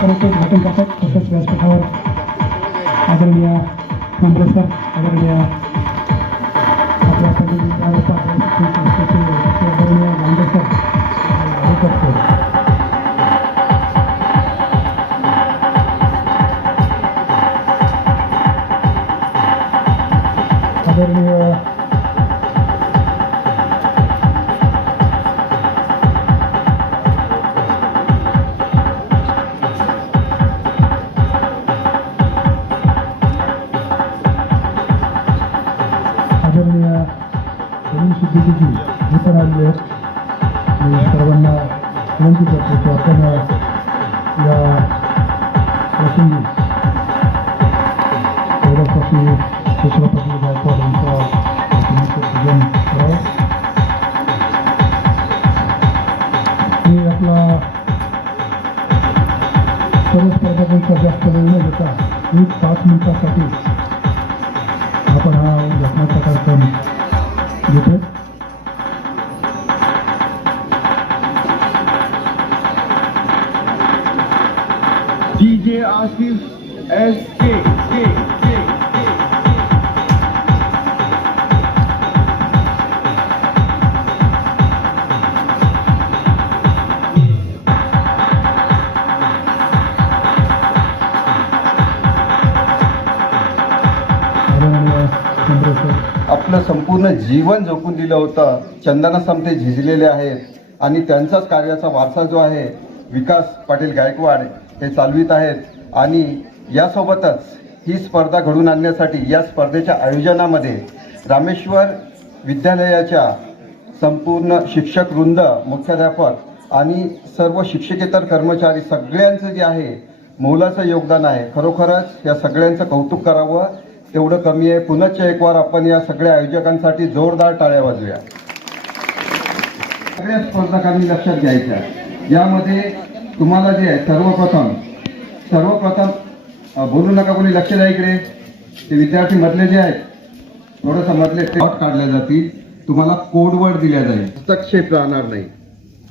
कार्यक्रमाचे उद्घाटन करतात. तसेच व्यासपीठावर आदरणीय मंत्रे सर, आदरणीय आपल्या आदरणीय गांधे सर आदरणीय सिद्धीजी हे पण आलेले आहेत. मी सर्वांना विनंती करतो की आपण या प्रसंगी गौरवसाठी छत्रपती गायकवाड यांच्या पूजन करावं. मी आपला सर्व स्पर्धकांचा जास्त वेळ न घेता 5 मिनिटासाठी आपण हा उद्घाटनाचा कार्यक्रम घेतो. डीजे आसिफ SK आपलं संपूर्ण जीवन झोकून दिलं होतं. चंदनासम ते झिजलेले आहेत आणि त्यांचाच कार्याचा वारसा जो आहे विकास पाटील गायकवाड हे चालवित आहेत. आणि यासोबतच ही स्पर्धा घडून आणण्यासाठी या स्पर्धेच्या आयोजनामध्ये रामेश्वर विद्यालयाच्या संपूर्ण शिक्षक वृंद, मुख्याध्यापक आणि सर्व शिक्षकेतर कर्मचारी सगळ्यांचं जे आहे मोलाचं योगदान आहे. खरोखरच या सगळ्यांचं कौतुक करावं तेवढं कमी आहे. पुनश्च एक वार आपण या सगळ्या आयोजकांसाठी जोरदार टाळ्या वाजवूया. सगळ्या स्पर्धकांनी लक्षात घ्यायचं आहे यामध्ये तुम्हाला जे आहे सर्वप्रथम बोलू नका कोणी, लक्ष द्या इकडे. ते विद्यार्थी मधले जे आहेत थोडंसं मधले शॉट काढले जातील. तुम्हाला कोडवर्ड दिल्या जाईल. हस्तक्षेप राहणार नाही.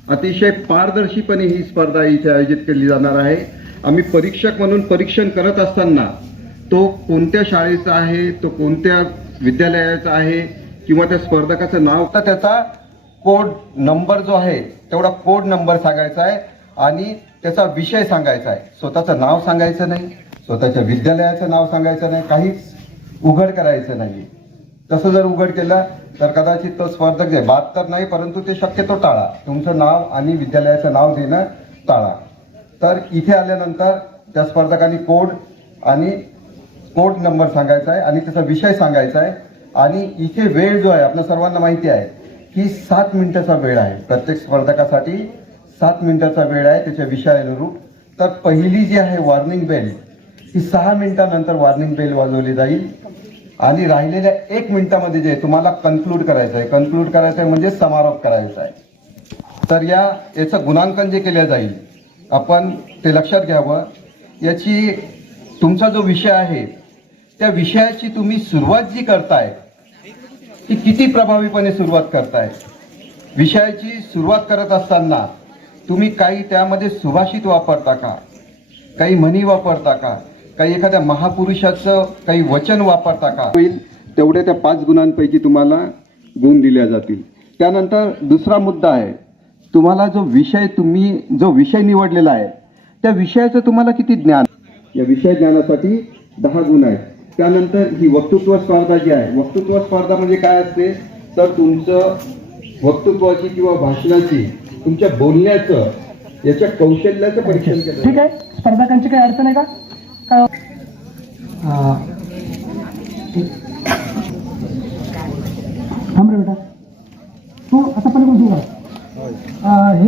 अतिशय पारदर्शीपणे ही स्पर्धा इथे आयोजित केली जाणार आहे. आम्ही परीक्षक म्हणून परीक्षण करत असताना तो कोणत्या शाळेचा आहे, तो कोणत्या विद्यालयाचा आहे किंवा त्या स्पर्धकाचं नाव, तर त्याचा कोड नंबर जो आहे तेवढा कोड नंबर सांगायचा आहे आणि त्याचा विषय सांगायचा आहे. स्वतःचं नाव सांगायचं नाही, स्वतःच्या विद्यालयाचं नाव सांगायचं नाही, काहीच उघड करायचं नाही. तसं जर उघड केलं तर कदाचित तो स्पर्धक जे बाद तर नाही परंतु ते शक्यतो टाळा. तुमचं नाव आणि विद्यालयाचं नाव देणं टाळा. तर इथे आल्यानंतर त्या स्पर्धकांनी कोड नंबर सांगायचा आहे आणि त्याचा विषय सांगायचा आहे. आणि इथे वेळ जो आहे आपल्या सर्वांना माहिती आहे की 7 मिनिटाचा वेळ आहे. प्रत्येक स्पर्धकासाठी 7 मिनिटाचा वेळ आहे त्याच्या विषयानुरूप. तर पहिली जी आहे वॉर्निंग बेल ही 6 मिनिटानंतर वॉर्निंग बेल वाजवली जाईल आणि राहिलेल्या 1 मिनिटामध्ये जे तुम्हाला कन्क्लूड करायचं आहे म्हणजे समारोप करायचा आहे. तर याचं गुणांकन जे केलं जाईल आपण ते लक्षात घ्यावं. याची तुमचा जो विषय आहे त्या विषयाची तुम्ही सुरुवात जी करताय ती किती प्रभावीपणे सुरुवात करताय. विषयाची सुरुवात करत असताना तुम्ही काही त्यामध्ये सुभाषित वापरता का, काही म्हणी वापरता का, काही एखाद्या महापुरुषाचं काही वचन वापरता का. होईल तेवढे त्या 5 गुणांपैकी तुम्हाला गुण दिल्या जातील. त्यानंतर दुसरा मुद्दा आहे तुम्हाला जो विषय निवडलेला आहे त्या विषयाचं तुम्हाला किती ज्ञान. या विषय ज्ञानासाठी 10 गुण आहेत. त्यानंतर ही वक्तृत्व स्पर्धा जी आहे, वक्तृत्व स्पर्धा म्हणजे काय असते तर तुमचं वक्तृत्वाची किंवा भाषणाची तुमच्या बोलण्याचं याच्या कौशल्याचं परीक्षण केलं. ठीक आहे. स्पर्धकांची काही अडचण आहे का? थांब रे बेटा, तू आता पण हे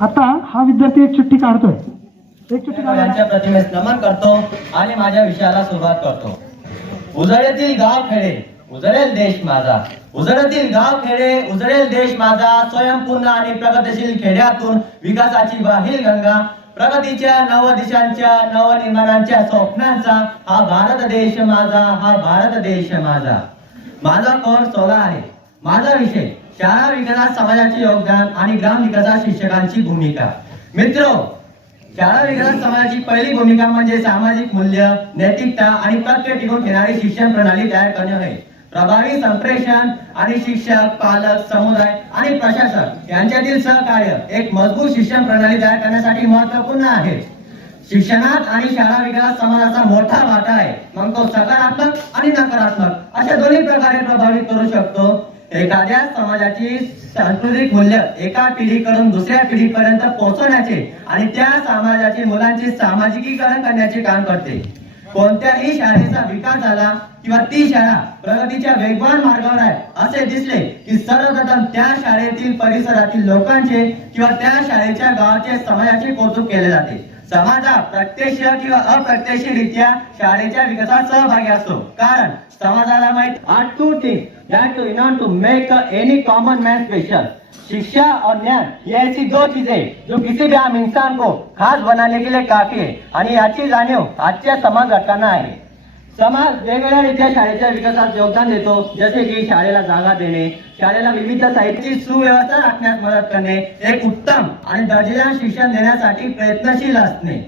आता हा विद्यार्थी एक चिठ्ठी काढतोय. यांच्या प्रतिमेस नमन करतो आणि माझ्या विषयाला सुरुवात करतो. उजळेतील गाव खेडे उजळेल देश माझा, उजळेतील गाव खेडे उजळेल देश माझा. स्वयंपूर्ण आणि प्रगतशील खेड्यातून विकासाची वाहील गंगा, प्रगतीच्या नवदिशांच्या नवनिर्माणांच्या स्वप्नांचा हा भारत देश माझा, हा भारत देश माझा. माझा कोर्स 16 आहे. माझा विषय शाळा विकासात समाजाचे योगदान आणि ग्राम विकासात शिक्षकांची भूमिका. मित्र, शाळा विकास समाजाची पहिली भूमिका म्हणजे सामाजिक मूल्य, नैतिकता आणि तत्त्वे टिकवून ठेवणारी शिक्षण प्रणाली तयार करणे होय. प्रभावी संप्रेषण आणि शिक्षक, पालक, समुदाय आणि प्रशासक यांच्यातील सहकार्य एक मजबूत शिक्षण प्रणाली तयार करण्यासाठी महत्त्वपूर्ण आहे. शिक्षणात आणि शाळा विकास समाजाचा मोठा वाटा आहे. मग तो सकारात्मक आणि नकारात्मक अशा दोन्ही प्रकारे प्रभावित करू शकतो. एखाद्या समाजाची सांस्कृतिक मूल्य एका पिढीकडून दुसऱ्या पिढीपर्यंत पोहोचवण्याचे आणि त्या समाजाचे मुलांचे सामाजिकीकरण करण्याचे काम करते. कोणत्याही शाळेचा विकास झाला किंवा ती शाळा प्रगतीच्या वेगवान मार्गावर आहे असे दिसले की सर्वप्रथम त्या शाळेतील परिसरातील लोकांचे किंवा त्या शाळेच्या गावाचे समाजाचे कौतुक केले जाते. समाजा प्रत्यक्ष किंवा अप्रत्यक्षरित्या शाळेच्या विकासात सहभागी असतो, कारण समाजाला माहित are two things that in order to make any common man special. शिक्षा और ज्ञान ये ऐसी दो चीजें जो किसी भी आम इंसान को खास बनाने के लिए काफी है आणि याची जाणीव आजच्या समाज घटकांना आहे. समाज वेगवेगळ्या रीत्या शाळेच्या विकासात योगदान देतो, जसे की शाळेला जागा देणे, शाळेला विविध साहित्याची सुव्यवस्था राखण्यास मदत करणे, एक उत्तम आणि दर्जेदार शिक्षण देण्यासाठी प्रयत्नशील असणे.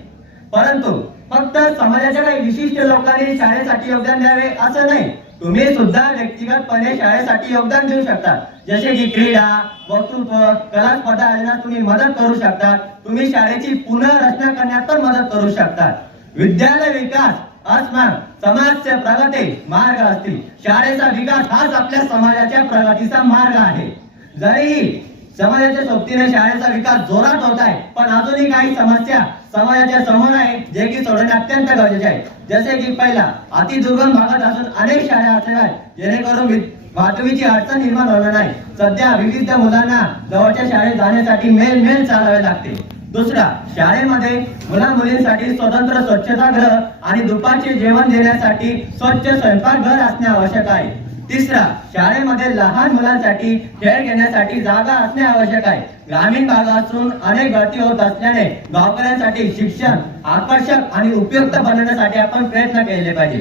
परंतु फक्त समाजाच्या काही विशिष्ट लोकांनी शाळेसाठी योगदान द्यावे असं नाही. तुम्ही सुद्धा व्यक्तिगतपणे शाळेसाठी योगदान देऊ शकता, जसे की क्रीडा, वक्तृत्व, कला स्पर्धा आयोजनात तुम्ही मदत करू शकता. तुम्ही शाळेची पुनर्रचना करण्यात पण मदत करू शकता. विद्यालय विकास अस्मान समाजच्या प्रगती मार्ग असतील. शाळेचा विकास हाच आपल्या समाजाच्या प्रगतीचा मार्ग आहे. जरी समाजाच्या सोबतीने शाळेचा विकास जोरात होत आहे, पण अजूनही काही समस्या समाजाच्या समोर आहे जे की सोडवणे अत्यंत गरजेचे आहे. जसे की पहिला, अतिदुर्गम भागात असून अनेक शाळा असल्या जेणेकरून वाहतुकीची अडचण निर्माण होणार नाही. सध्या विविध मुलांना जवळच्या शाळेत जाण्यासाठी मेल चालवावे लागते. दुसरा, शाळेमध्ये मुला मुलींसाठी स्वतंत्र स्वच्छतागृह आणि दुपारचे जेवण देण्यासाठी स्वच्छ स्वयंपाकघर असणे आवश्यक आहे. तिसरा, शाळेमध्ये लहान मुलांसाठी खेळ घेण्यासाठी जागा असणे आवश्यक आहे. ग्रामीण भागातून अनेक गळती होत असल्याने गावकऱ्यांसाठी शिक्षण आकर्षक आणि उपयुक्त बनवण्यासाठी आपण प्रयत्न केले पाहिजे.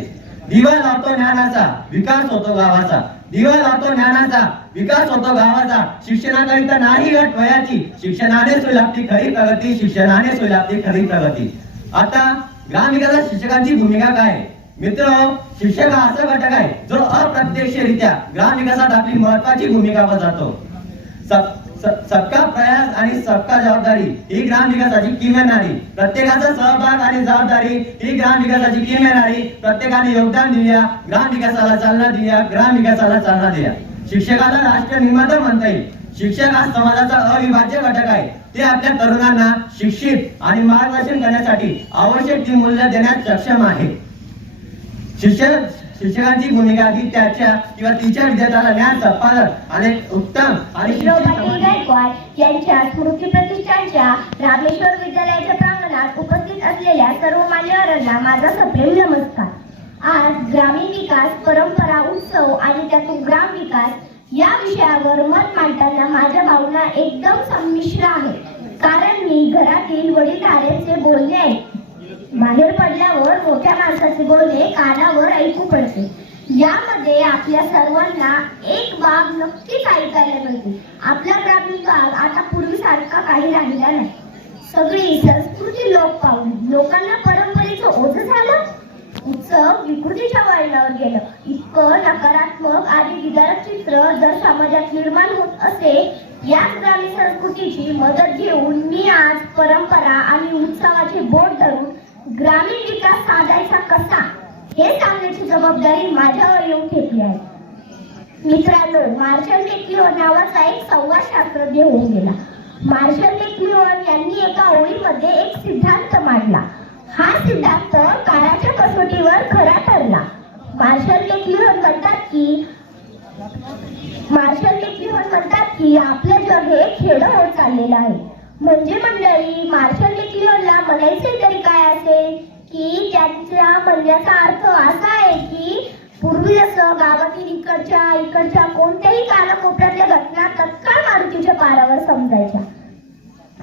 दिवा लावतो ज्ञानाचा, विकास होतो गावाचा. दिवा लावतो ज्ञानाचा, विकास होतो गावाचा. शिक्षणाकरिता नाही अट वयाची, शिक्षणाने सुलाभती खरी प्रगती, शिक्षणाने सुलाभती खरी प्रगती. आता ग्रामविकासात शिक्षकांची भूमिका काय? मित्र, शिक्षक हा असा घटक आहे जो अप्रत्यक्षरित्या ग्रामविकासात आपली महत्वाची भूमिका बजावतो. सबका प्रयास आणि सबका जबाबदारी ही ग्रामविकासाची किमेनारी. प्रत्येकाचा सहभाग आणि जबाबदारी ही ग्रामविकासाची किमेनारी. प्रत्येकाने योगदान देऊया, ग्रामविकासाला चालना देऊया, ग्रामविकासाला चालना देऊया. शिक्षकाला राष्ट्र निर्माता म्हणता येईल. शिक्षक हा समाजाचा अविभाज्य घटक आहे. ते आपल्या तरुणांना शिक्षित आणि मार्गदर्शन करण्यासाठी आवश्यक ती मूल्य देण्यास सक्षम आहे. शिक्षकांची भूमिका ही त्याच्या किंवा तिच्या विद्यार्थ्याला ज्ञान संपादन आणि उत्तम आणि गायकवाड यांच्या स्मृती प्रतिष्ठानच्या रामेश्वर विद्यालयाच्या प्रांगणात उपस्थित असलेल्या सर्व मान्यवरांना माझा सप्रेम नमस्कार. आज ग्रामीण विकास, परंपरा, उत्सव आणि त्यातून ग्राम विकास या विषयावर मत मांडताना माझ्या भावना एकदम संमिश्र आहेत. कारण मी घरातील वडीलधाऱ्यांचे बोलणे ऐकते. बाहेर पडल्यावर मोठ्या माणसाचे बोलणे कानावर ऐकू पडते. यामध्ये आपल्या सर्वांना एक बाब नक्कीच ऐकायला मिळते. आपला ग्रामीण भाग आता पूर्वीसारखा काही राहिला नाही. सगळी संस्कृती लोप पावली. लोकांना परंपरेचं ओझं झालं. उत्सव विकृतीच्या वळणावर गेलं. इतकं नकारात्मक आणि विदारक चित्र जर समाजात निर्माण होत असे, याच ग्रामीण संस्कृतीची मदत घेऊन मी आज परंपरा आणि उत्सवाचे बोट धरून ग्रामीण विकास साधायचा कसा हे सांगण्याची जबाबदारी माझ्यावर येऊन ठेपली आहे. मित्रांनो, मार्शल मॅक्लुहान नावाचा एक संवादशास्त्रज्ञ होऊन गेला. मार्शल मॅक्लुहान यांनी एका ओळीमध्ये एक सिद्धांत मांडला. हा सिद्धांत काळाच्या कसोटीवर खरा ठरला. मार्शल मॅक्लुहान म्हणतात की आपलं जग हे खेडं होत चाललेलं आहे. म्हणजे मंडळी, मार्शल मॅक्लुहानला म्हणायचे तरी काय असेल की त्यांच्या म्हणण्याचा अर्थ असा आहे की पूर्वी जसं गावातील इकडच्या कोणत्याही कानाकोपऱ्यातल्या घटना तत्काळ मारुतीच्या पारावर समजायच्या,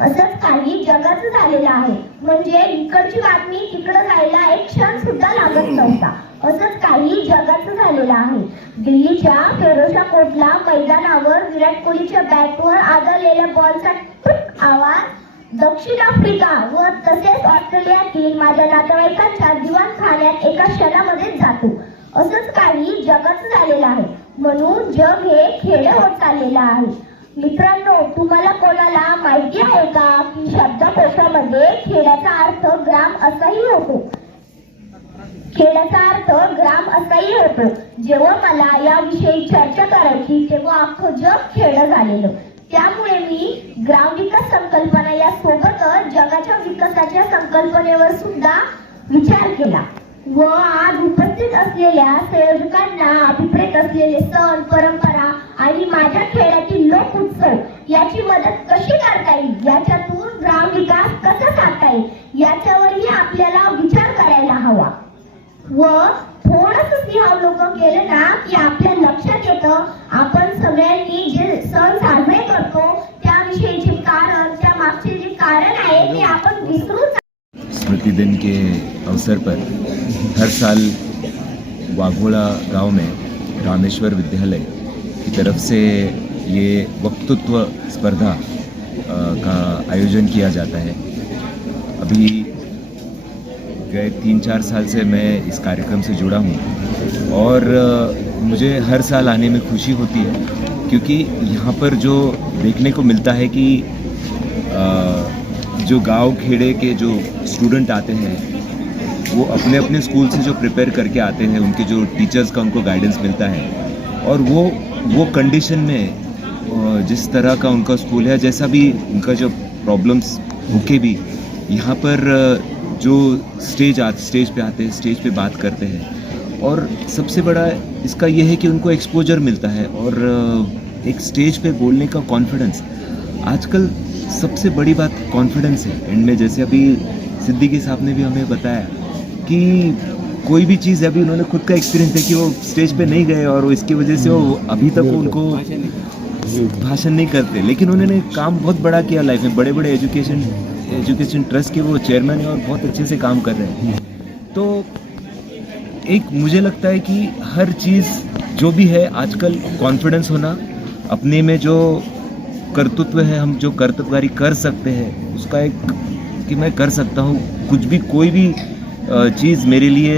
असंच काही जगाचं झालेलं आहे. म्हणजे इकडची बातमी तिकडं जायला एक क्षण सुद्धा लागत नव्हता. असंच काही जगाचं झालेलं आहे. दिल्लीच्या फिरोजशाह कोटला मैदानावर विराट कोहलीच्या बॅटवर आदळलेल्या बॉलचा टुक आवाज दक्षिण आफ्रिका व तसेच ऑस्ट्रेलियातील माझ्या नातेवाईकांच्या दिवाणखान्यात एका क्षणामध्येच जातो. असंच काही जगाचं झालेलं आहे. म्हणून जग हे खेडे होत चाललेलं आहे. मित्रांनो, तुम्हाला कोणाला माहिती आहे का की शब्दकोशामध्ये खेड्याचा अर्थ ग्राम असाही होतो. खेड्याचा अर्थ ग्राम असाही होतो. जेव्हा मला याविषयी चर्चा करायची तेव्हा अख्खं जग खेडं झालेलं. त्यामुळे मी ग्राम विकास संकल्पना या सोबतच जगाच्या विकासाच्या संकल्पनेवर सुद्धा विचार केला व आज उपस्थित असलेल्या संयोजकांना अभिप्रेत असलेले सण, परंपरा आणि माझ्या खेड्यातील लोक उत्सव याची मदत कशी करता येईल, याच्यातून ग्राम विकास कसा साधता येईल याच्यावरही आपल्याला विचार करायला हवा. व थोडंसं सिंहावलोकन केलं ना की आपल्या लक्षात येतं आपण सगळ्यांनी जे सण साजरे करतो त्याविषयीचे कारण, त्या मागचे जे कारण आहे ते आपण विसरून स्मृति दिन के अवसर पर हर साल वाघोड़ा गांव में रामेश्वर विद्यालय की तरफ से ये वक्तृत्व स्पर्धा का आयोजन किया जाता है. अभी गए 3-4 साल से मैं इस कार्यक्रम से जुड़ा हूँ और मुझे हर साल आने में खुशी होती है क्योंकि यहाँ पर जो देखने को मिलता है कि जो गांव खेड़े के जो स्टूडेंट आते हैं वो अपने अपने स्कूल से जो प्रिपेयर करके आते हैं, उनके जो टीचर्स का उनको गाइडेंस मिलता है और वो कंडीशन में जिस तरह का उनका स्कूल है, जैसा भी उनका जो प्रॉब्लम्स होके भी यहाँ पर जो स्टेज पे आते हैं, स्टेज पे बात करते हैं और सबसे बड़ा इसका ये है कि उनको एक्सपोजर मिलता है और एक स्टेज पे बोलने का कॉन्फिडेंस. आजकल सबसे बड़ी बात कॉन्फिडेंस है. एंड में जैसे अभी सिद्दीकी साहब ने भी हमें बताया कि कोई भी चीज़ अभी उन्होंने खुद का एक्सपीरियंस है कि वो स्टेज पे नहीं गए और इसकी वजह से वो अभी तक उनको भाषण नहीं करते, लेकिन उन्होंने काम बहुत बड़ा किया लाइफ में. बड़े बड़े एजुकेशन ट्रस्ट के वो चेयरमैन है और बहुत अच्छे से काम कर रहे हैं. तो एक मुझे लगता है कि हर चीज़ जो भी है आजकल कॉन्फिडेंस होना, अपने में जो कर्तृत्व है, हम जो कर्तव्यकारी कर सकते हैं उसका एक कि मैं कर सकता हूँ कुछ भी, कोई भी चीज़ मेरे लिए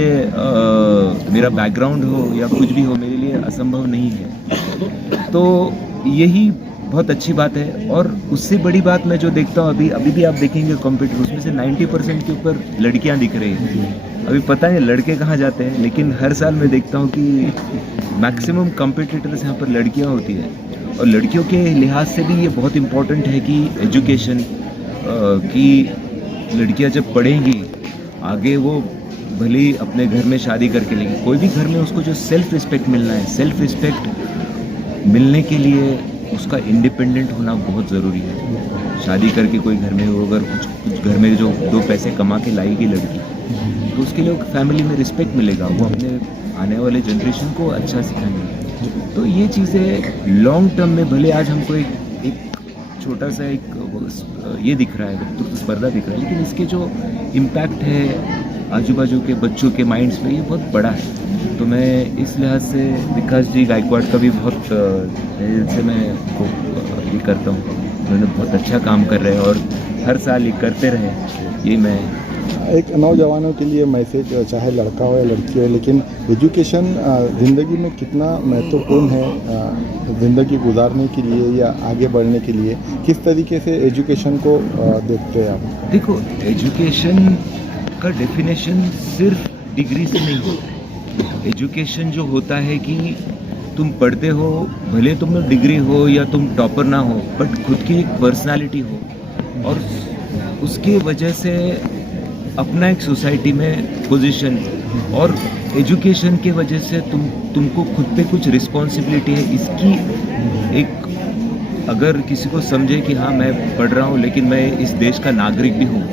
मेरा बैकग्राउंड हो या कुछ भी हो मेरे लिए असंभव नहीं है. तो यही बहुत अच्छी बात है. और उससे बड़ी बात मैं जो देखता हूँ अभी भी आप देखेंगे कंप्यूटर, उसमें से 90% के ऊपर लड़कियाँ दिख रही हैं. अभी पता नहीं लड़के कहाँ जाते हैं, लेकिन हर साल मैं देखता हूँ कि मैक्सिमम कॉम्पिटिटर्स यहाँ पर लड़कियाँ होती हैं. और लड़कियों के लिहाज से भी ये बहुत इम्पोर्टेंट है कि एजुकेशन की लड़कियाँ जब पढ़ेंगी आगे वो भले ही अपने घर में शादी करके लेंगी, कोई भी घर में उसको जो सेल्फ रिस्पेक्ट मिलना है, सेल्फ रिस्पेक्ट मिलने के लिए उसका इंडिपेंडेंट होना बहुत ज़रूरी है. शादी करके कोई घर में हो, अगर कुछ घर में जो 2 पैसे कमा के लाएगी लड़की तो उसके लिए फैमिली में रिस्पेक्ट मिलेगा, वो अपने आने वाले जनरेशन को अच्छा सिखाएंगे. तो ये चीज़ें लॉन्ग टर्म में भले आज हमको एक छोटा सा एक ये दिख रहा है, वक्तृत्व स्पर्धा दिख रहा है, लेकिन इसके जो इम्पैक्ट है आजू बाजू के बच्चों के माइंड्स में ये बहुत बड़ा है. तो मैं इस लिहाज से विकास जी गायकवाड़ का भी बहुत दिल से मैं ये करता हूँ. उन्होंने बहुत अच्छा काम कर रहे हैं और हर साल ये करते रहे. ये मैं एक नौजवानों के लिए मैसेज, चाहे लड़का हो या लड़की हो, लेकिन एजुकेशन ज़िंदगी में कितना महत्वपूर्ण है ज़िंदगी गुजारने के लिए या आगे बढ़ने के लिए, किस तरीके से एजुकेशन को देखते हैं आप? देखो, एजुकेशन का डेफिनेशन सिर्फ डिग्री से नहीं होता है. एजुकेशन जो होता है कि तुम पढ़ते हो, भले तुम डिग्री हो या तुम टॉपर ना हो, बट खुद की एक पर्सनालिटी हो और उसके वजह से अपना एक सोसाइटी में पोजीशन, और एजुकेशन के वजह से तुमको खुद पे कुछ रिस्पॉन्सिबिलिटी है. इसकी एक अगर किसी को समझे कि हाँ मैं पढ़ रहा हूँ लेकिन मैं इस देश का नागरिक भी हूँ,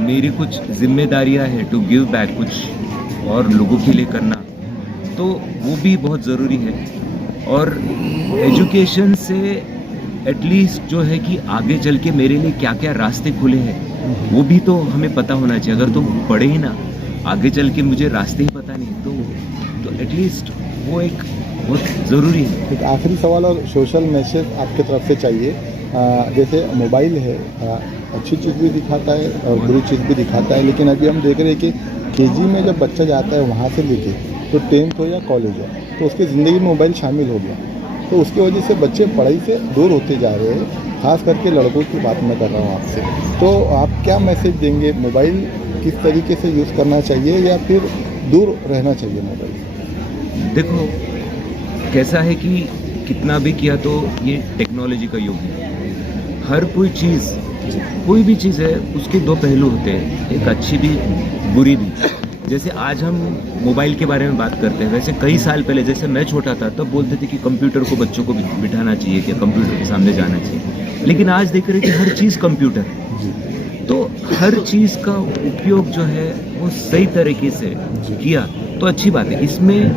मेरी कुछ जिम्मेदारियाँ हैं टू गिव बैक, कुछ और लोगों के लिए करना, तो वो भी बहुत ज़रूरी है. और एजुकेशन से एटलीस्ट जो है कि आगे चल के मेरे लिए क्या क्या रास्ते खुले हैं वो भी तो हमें पता होना चाहिए. अगर तुम पढ़े ही ना, आगे चल के मुझे रास्ते ही पता नहीं तो एटलीस्ट वो एक बहुत ज़रूरी है. एक आखिरी सवाल और सोशल मैसेज आपके तरफ से चाहिए जैसे मोबाइल है, अच्छी चीज़ भी दिखाता है और बुरी चीज़ भी दिखाता है, लेकिन अभी हम देख रहे हैं कि केजी में जब बच्चा जाता है वहाँ से लेके तो 10th हो या कॉलेज हो, तो उसकी ज़िंदगी में मोबाइल शामिल हो गया। तो उसकी वजह से बच्चे पढ़ाई से दूर होते जा रहे हैं, खास करके लड़कों की बात मैं कर रहा हूँ आपसे। तो आप क्या मैसेज देंगे, मोबाइल किस तरीके से यूज़ करना चाहिए या फिर दूर रहना चाहिए मोबाइल से? देखो कैसा है कि कितना भी किया तो ये टेक्नोलॉजी का युग है। हर कोई चीज़, कोई भी चीज़ है उसके दो पहलू होते हैं, एक अच्छी भी बुरी भी। जैसे आज हम मोबाइल के बारे में बात करते हैं, वैसे कई साल पहले जैसे मैं छोटा था तब बोलते थे कि कंप्यूटर को बच्चों को बिठाना चाहिए, कि कंप्यूटर के सामने जाना चाहिए। लेकिन आज देख रहे हैं कि हर चीज़ कंप्यूटर है, तो हर चीज़ का उपयोग जो है वो सही तरीके से किया तो अच्छी बात है। इसमें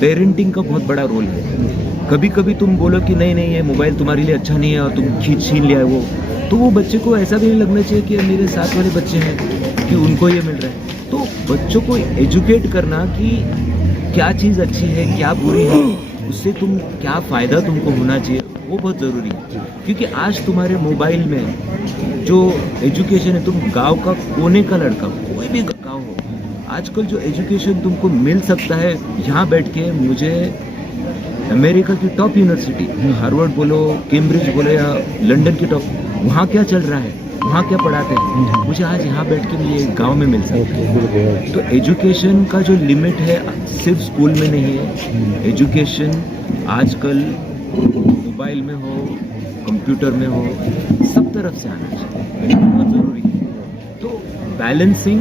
पेरेंटिंग का बहुत बड़ा रोल है। कभी कभी तुम बोलो कि नहीं नहीं ये मोबाइल तुम्हारे लिए अच्छा नहीं है और तुम छीन लिया है वो, तो वो बच्चे को ऐसा भी नहीं लगना चाहिए कि मेरे साथ वाले बच्चे हैं कि उनको ये मिल रहा है। तो बच्चों को एजुकेट करना कि क्या चीज़ अच्छी है क्या बुरी है, उससे तुम क्या फ़ायदा तुमको होना चाहिए, वो बहुत ज़रूरी है। क्योंकि आज तुम्हारे मोबाइल में जो एजुकेशन है, तुम गांव का कोने का लड़का, कोई भी गांव हो, आजकल जो एजुकेशन तुमको मिल सकता है यहाँ बैठ के, मुझे अमेरिका की टॉप यूनिवर्सिटी, हार्वर्ड बोलो, कैम्ब्रिज बोलो या लंदन की टॉप, वहाँ क्या चल रहा है, वहाँ क्या पढ़ाते हैं, मुझे आज यहाँ बैठ के ये गांव में मिल सकता है। तो एजुकेशन का जो लिमिट है सिर्फ स्कूल में नहीं है, एजुकेशन आजकल मोबाइल में हो, कंप्यूटर में हो, सब तरफ से आना चाहिए, बहुत ज़रूरी है। तो बैलेंसिंग,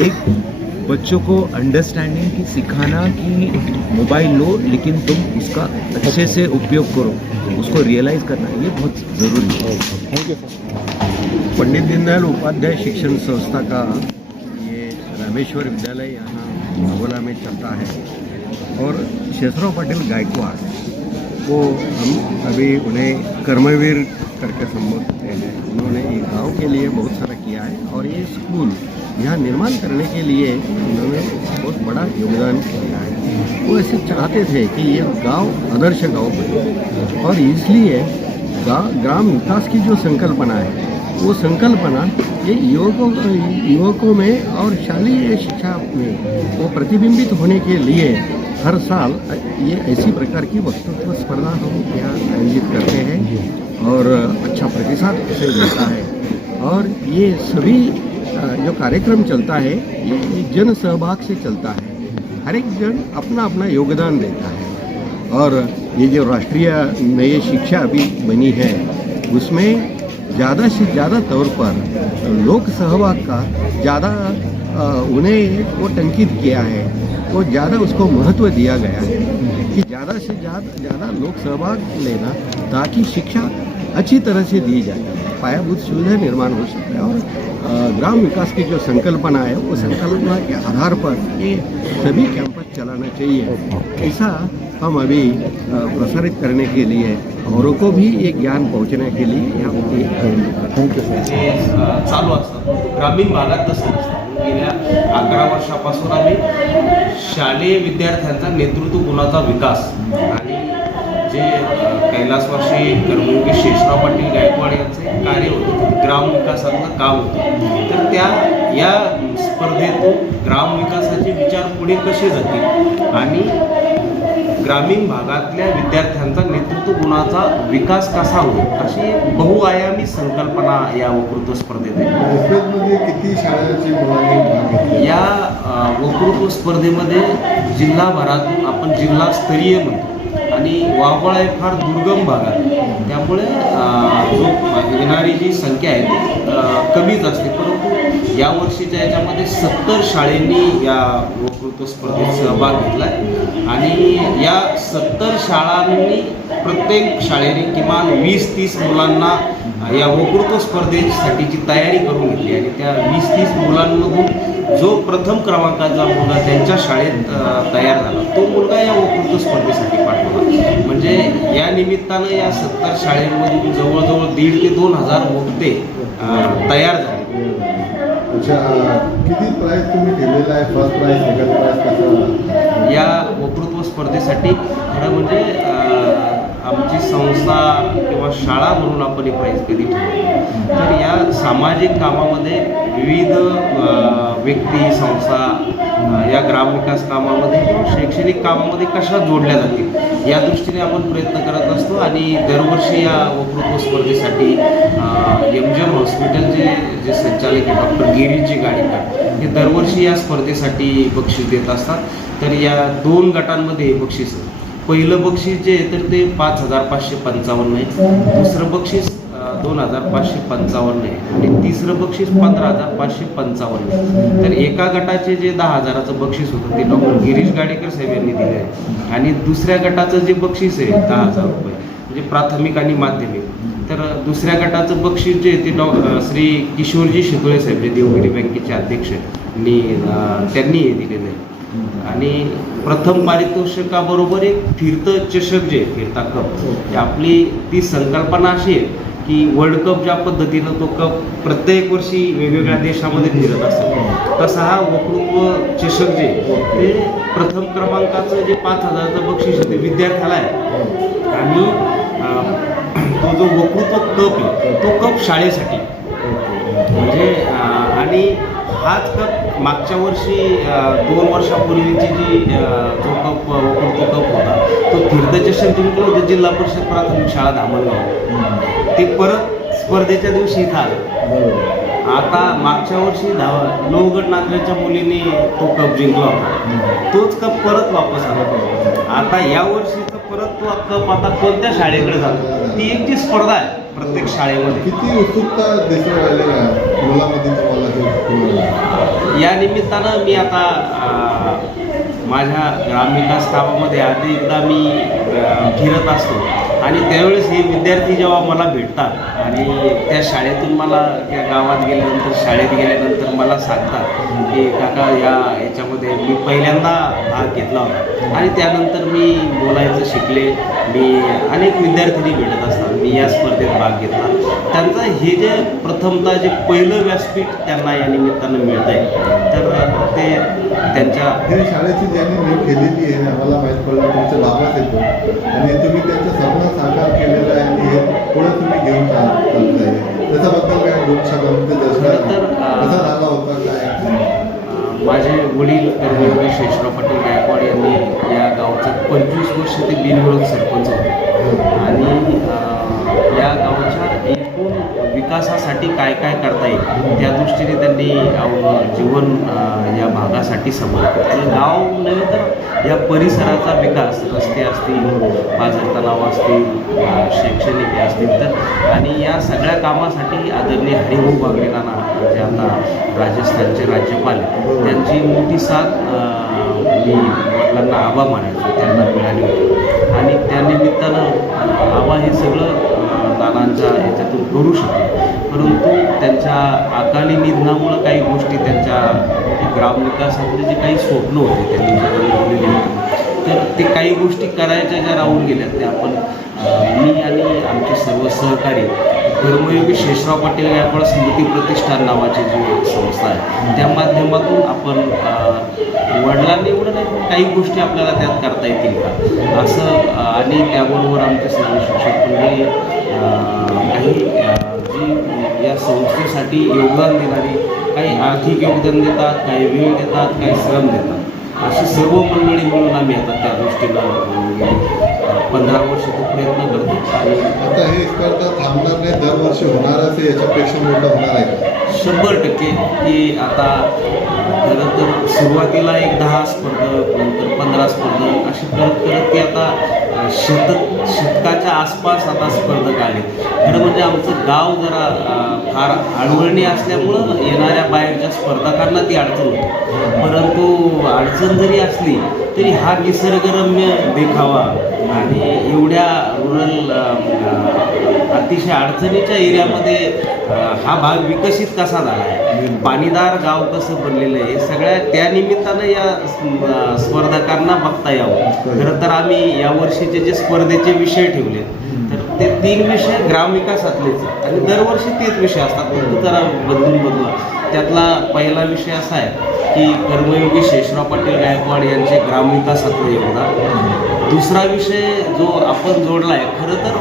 एक बच्चों को अंडरस्टैंडिंग की सिखाना कि मोबाइल लो लेकिन तुम उसका अच्छे से उपयोग करो, उसको रियलाइज़ करना, ये बहुत ज़रूरी है। Thank you sir. Pandit Deendayal Upadhyay शिक्षण संस्था का ये रामेश्वर विद्यालय यहाँ अकोला में चलता है, और शेषराव पाटिल गायकवाड़ वो हम अभी उन्हें कर्मवीर करके संबोधते हैं। उन्होंने ये गांव के लिए बहुत सारा किया है, और ये स्कूल यहाँ निर्माण करने के लिए उन्होंने बहुत बड़ा योगदान किया है। वो ऐसे चाहते थे कि ये गांव आदर्श गांव बने, और इसलिए ग्राम विकास की जो संकल्पना है वो संकल्पना ये युवकों में और शालेय शिक्षा में वो प्रतिबिंबित होने के लिए हर साल ये ऐसी प्रकार की वक्तृत्व स्पर्धा हम यहाँ आयोजित करते हैं, और अच्छा प्रतिसाद इसे मिलता है। और ये सभी जो कार्यक्रम चलता है ये जन सहभाग से चलता है, हर एक जन अपना अपना योगदान देता है। और ये जो राष्ट्रीय नई शिक्षा अभी बनी है उसमें ज़्यादा से ज़्यादा तौर पर लोक सहभाग का ज़्यादा उन्हें वो टंकित किया है, वो ज़्यादा उसको महत्व दिया गया है कि ज़्यादा से ज़्यादा लोक सहभाग लेना, ताकि शिक्षा अच्छी तरह से दी जाए, पायाभूत सुविधा निर्माण हो सकता है। और ग्राम विकास की जो संकल्पना है वो संकल्पना के आधार पर ये सभी कैंपस चलाना चाहिए, ऐसा हम अभी प्रसारित करने के लिए औरों को भी ये ज्ञान पहुंचने के लिए यहाँ थैंक यू सर। चालू असतात ग्रामीण भागात तसं नसतं। गेल्या 11 वर्षापासून आम्ही शालेय विद्यार्थ्यांचा नेतृत्व गुणाचा विकास आणि जे कैलासवासी कर्मयोगी शेषराव पाटील गायकवाड यांचे कार्य होतं, ग्राम विकासाचं काम होतं, तर या स्पर्धेतून ग्राम विकासाचे विचार पुढे कसे जातील आणि ग्रामीण भागातल्या विद्यार्थ्यांचा नेतृत्व गुणाचा विकास कसा होईल अशी बहुआयामी संकल्पना या वक्तृत्व स्पर्धेत आहे। किती शाळांची मुलांनी भाग घेतला? या वक्तृत्व स्पर्धेमध्ये जिल्हाभरातून आपण जिल्हास्तरीय म्हणतो, आणि वाघोळा हे फार दुर्गम भाग आहे, त्यामुळे जो येणारी जी संख्या आहे कमीच असते, परंतु यावर्षीच्या याच्यामध्ये 70 शाळांनी या वक्तृत्व स्पर्धेत सहभाग घेतला आहे, आणि या 70 शाळांनी प्रत्येक शाळेने किमान 20-30 मुलांना या वक्तृत्व स्पर्धेसाठीची तयारी करून घेतली, आणि त्या 20-30 मुलांमधून जो प्रथम क्रमांकाचा मुलगा त्यांच्या शाळेत तयार झाला तो मुलगा या वक्तृत्व स्पर्धेसाठी पाठवला। म्हणजे या निमित्तानं या 70 शाळेमधून जवळजवळ 1,500 ते 2,000 वक्ते तयार झाले। अच्छा, किती प्राइस तुम्ही ठेवलेला आहे? फर्स्ट प्राइस, सेकंड प्राइस कसं? या वक्तृत्व स्पर्धेसाठी खरं म्हणजे आमची संस्था किंवा शाळा म्हणून आपण हे प्राईज कधी ठेवतो, तर या सामाजिक कामामध्ये विविध व्यक्ती संस्था या ग्रामविकास कामामध्ये किंवा शैक्षणिक कामामध्ये कशा जोडल्या जातील या दृष्टीने आपण प्रयत्न करत असतो. आणि दरवर्षी या वक्तृत्व स्पर्धेसाठी MGM हॉस्पिटलचे जे संचालक आहे डॉक्टर गिरीजी गाडीकर हे दरवर्षी या स्पर्धेसाठी बक्षीस देत असतात. तर या 2 गटांमध्ये बक्षीस, पहिलं बक्षीस जे आहे तर ते 5,555 आहे, दुसरं बक्षीस 2,555 आहे आणि तिसरं बक्षीस 15,555 आहे. तर एका गटाचे जे 10,000चं बक्षीस होतं ते डॉक्टर गिरीश गाडेकर साहेब यांनी दिले आहे आणि दुसऱ्या गटाचं जे बक्षीस आहे 10,000 रुपये म्हणजे प्राथमिक आणि माध्यमिक, तर दुसऱ्या गटाचं बक्षीस जे ते श्री किशोरजी शितोळे साहेब जे देवगिरी बँकेचे अध्यक्ष त्यांनी हे दिलेलं आहे. आणि प्रथम पारितोषिकाबरोबर एक फिरतं चषक जे फिरता कप, आपली ती संकल्पना अशी आहे की वर्ल्ड कप ज्या पद्धतीनं तो कप प्रत्येक वर्षी वेगवेगळ्या देशामध्ये फिरत असतो, तसा हा वक्तृत्व चषक जे ते प्रथम क्रमांकाचं जे 5,000चं बक्षीस आहे ते विद्यार्थ्याला आहे आणि तो जो वक्तृत्व कप आहे तो कप शाळेसाठी म्हणजे आणि हाच कप मागच्या वर्षी 2 वर्षापूर्वीची जी जो कप वक्तृत्व कप होता तो फिरतं चषक जिंकलं होतं जिल्हा परिषद प्राथमिक शाळा धामणगाव, ते परत स्पर्धेच्या दिवशी इथं आलं. आता मागच्या वर्षी 9 गट नागरिकच्या मुलीने तो कप जिंकला होता, तोच कप परत वापस आला. आता या वर्षी तर परत तो कप आता कोणत्या शाळेकडे जातो ती एक ती स्पर्धा आहे प्रत्येक शाळेमध्ये. किती उत्सुकता दिसून राहिली आहे मुलामध्ये तुम्हाला या निमित्तानं मी आता माझ्या ग्रामविकास कामामध्ये आधी एकदा मी फिरत असतो आणि त्यावेळेस हे विद्यार्थी जेव्हा मला भेटतात आणि त्या शाळेतून मला त्या गावात गेल्यानंतर शाळेत गेल्यानंतर मला सांगतात की काका याच्यामध्ये मी पहिल्यांदा भाग घेतला होता आणि त्यानंतर मी बोलायचं शिकले. मी अनेक विद्यार्थ्यांनी भेटत असतात, मी या स्पर्धेत भाग घेतला. त्यांचं हे जे प्रथमतः जे पहिलं व्यासपीठ त्यांना या निमित्तानं मिळत आहे तर ते त्यांच्या हे शाळेची ज्यांनी निवड केलेली आहे आम्हाला माहीत पडलं तुमचे बाबाच येतो आणि तुम्ही त्यांचं स्वप्न साकार केलेलं आहे आणि हे पुढे तुम्ही घेऊन चालताय, त्याच्याबद्दल काय बोलू शकाल? कसा झाला होता काय? माझे वडील कर्मयोगी शेषराव पाटील गायकवाड यांनी या गावचे 25 वर्ष ते बिनविरोध सरपंच होते आणि या गावच्या एकूण विकासासाठी काय काय करता येईल त्या दृष्टीने त्यांनी जीवन या भागासाठी समर्पित केलं. गाव नव्हे तर या परिसराचा विकास, रस्ते असतील, पाझर तलाव असतील, शैक्षणिक हे असतील तर आणि या सगळ्या कामासाठी आदरणीय हरिभाऊ बागडे नाना जे आता राजस्थानचे राज्यपाल त्यांची मोठी साथ मी वडिलांना आबा मानायचो त्यांना मिळाली होती आणि त्या निमित्तानं आबा हे सगळं नानांच्या याच्यातून करू शकतो. परंतु त्यांच्या अकाली निधनामुळं काही गोष्टी त्यांच्या ग्रामविकासातले जे काही स्वप्न होते त्यांनी जगवलेली होती तर ते काही गोष्टी करायच्या ज्या राहून गेल्या त्या आपण मी आणि आमचे सर्व सहकारी कर्मयोगी शेषराव पाटील गायकवाड स्मृती प्रतिष्ठान नावाची जी संस्था आहे त्या माध्यमातून आपण वडिलांनी एवढं नाही काही गोष्टी आपल्याला त्यात करता येतील का असं आणि त्याबरोबर आमचे सर्व शिक्षक मंडळी काही जी या संस्थेसाठी योगदान देणारी काही आर्थिक योगदान देतात, काही वेळ देतात, काही श्रम देतात, अशी सर्व मंडळी मिळून आम्ही आता त्या दृष्टीनं 15 वर्ष तो प्रयत्न करतो. आणि आता हे स्पर्धा थांबणार नाही, दरवर्षी होणारच आहे, याच्यापेक्षा मोठं होणार आहे 100% की आता खरं तर सुरुवातीला एक 10 स्पर्धक नंतर 15 स्पर्धक अशी करत करत ती आता शतकाच्या आसपास आता स्पर्धक आले. खरं म्हणजे आमचं गाव जरा फार आळवळणी असल्यामुळं येणाऱ्या बाहेरच्या स्पर्धकांना ती अडचण होती. परंतु अडचण जरी असली तरी हा निसर्गरम्य देखावा आणि एवढ्या रुरल अतिशय अडचणीच्या एरियामध्ये हा भाग विकसित कसा झाला आहे, पाणीदार गाव कसं बनलेलं आहे, सगळ्या त्या निमित्तानं या स्पर्धकांना बघता यावं. खरं तर आम्ही यावर्षीचे जे स्पर्धेचे विषय ठेवले तर ते 3 विषय ग्रामविकासातलेच आणि दरवर्षी तेच विषय असतात, परंतु जरा बदलून त्यातला पहिला विषय असा आहे की कर्मयोगी शेषराव पाटील गायकवाड यांचे ग्रामविकासातलं योगदान. दुसरा विषय जो आपण जोडला आहे, खरं तर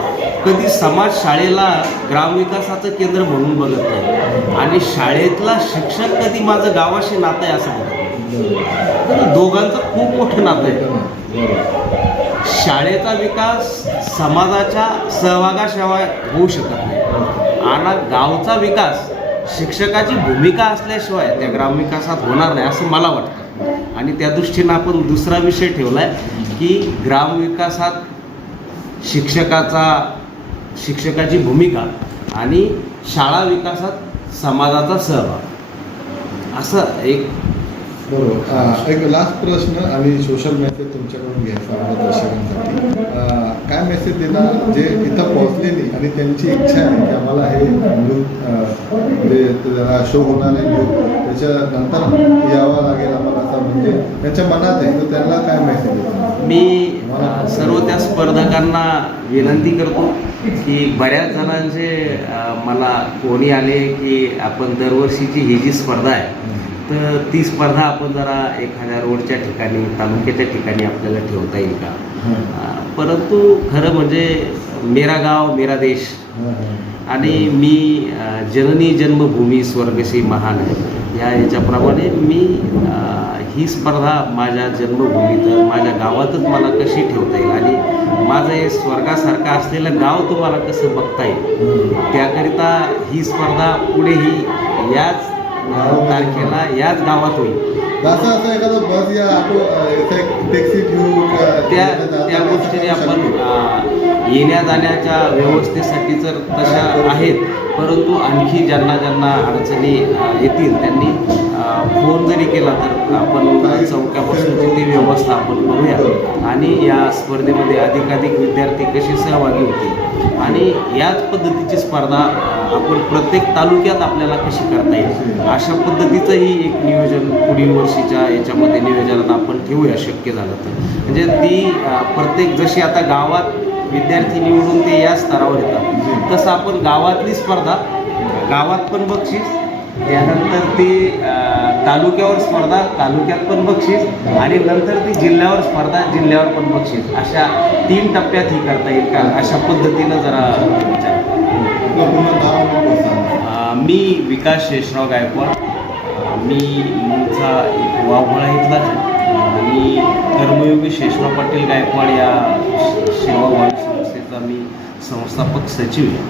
कधी समाज शाळेला ग्रामविकासाचं केंद्र म्हणून बघत नाही आणि शाळेतला शिक्षक कधी माझं गावाशी नातं आहे असं बघत नाही. तर दोघांचं खूप मोठं नातं आहे. शाळेचा विकास समाजाच्या सहभागाशिवाय होऊ शकत नाही आणि गावचा विकास शिक्षकाची भूमिका असल्याशिवाय त्या ग्रामविकासात होणार नाही असं मला वाटतं. आणि त्या दृष्टीनं आपण दुसरा विषय ठेवला आहे की ग्रामविकासात शिक्षकाची भूमिका आणि शाळा विकासात समाजाचा सहभाग असं एक. बरोबर. एक लास्ट प्रश्न आणि सोशल मेसेज तुमच्याकडून घ्यायचा आहे दर्शकांसाठी. काय मेसेज देणार जे इथं पोहोचले नाही आणि त्यांची इच्छा आहे की आम्हाला हे म्हणजे जरा शो होणार आहे त्याच्यानंतर यावं लागेल आम्हाला असं म्हणजे त्यांच्या मनात आहे तर त्यांना काय मेसेज देणार? मी सर्व त्या स्पर्धकांना विनंती करतो की बऱ्याच जणांचे मला कोणी आले की आपण दरवर्षीची ही जी स्पर्धा आहे तर ती स्पर्धा आपण जरा एखाद्या रोडच्या ठिकाणी तालुक्याच्या ठिकाणी आपल्याला ठेवता येईल का. परंतु खरं म्हणजे मेरा गाव मेरा देश आणि मी जननी जन्मभूमी स्वर्गशी महान आहे या याच्याप्रमाणे मी ही स्पर्धा माझ्या जन्मभूमीत माझ्या गावातच मला कशी ठेवता येईल आणि माझं हे स्वर्गासारखं असलेलं गाव तुम्हाला कसं बघता येईल त्याकरिता ही स्पर्धा पुढेही याच तारखेला याच गावात होईल. असं एखादं बस या ऑटो टॅक्सी घेऊन त्या गोष्टी आपण येण्या जाण्याच्या व्यवस्थेसाठी तर तशा आहेत परंतु आणखी ज्यांना अडचणी येतील त्यांनी फोन जरी केला तर आपण चौक्यापासूनची ती व्यवस्था आपण करूया आणि या स्पर्धेमध्ये अधिकाधिक विद्यार्थी कसे सहभागी होतील आणि याच पद्धतीची स्पर्धा आपण प्रत्येक तालुक्यात आपल्याला कशी करता येईल अशा पद्धतीचंही एक नियोजन पुढील वर्षीच्या याच्यामध्ये नियोजनात आपण ठेवूया शक्य झालं तर. म्हणजे ती प्रत्येक जशी आता गावात विद्यार्थी निवडून ते या स्तरावर येतात तसं आपण गावातली स्पर्धा गावात पण बक्षीस त्यानंतर ती तालुक्यावर स्पर्धा तालुक्यात पण बक्षीस आणि नंतर ती जिल्ह्यावर स्पर्धा जिल्ह्यावर पण बक्षीस अशा 3 टप्प्यात ही करता येईल का अशा पद्धतीनं जरा विचार. मी विकास शेषराव गायकवाड. मी मूळचा एक वाघोळा इथलाच आहे आणि कर्मयोगी शेषराव पाटील गायकवाड या सेवाभावी संस्थेचा मी संस्थापक सचिव आहे.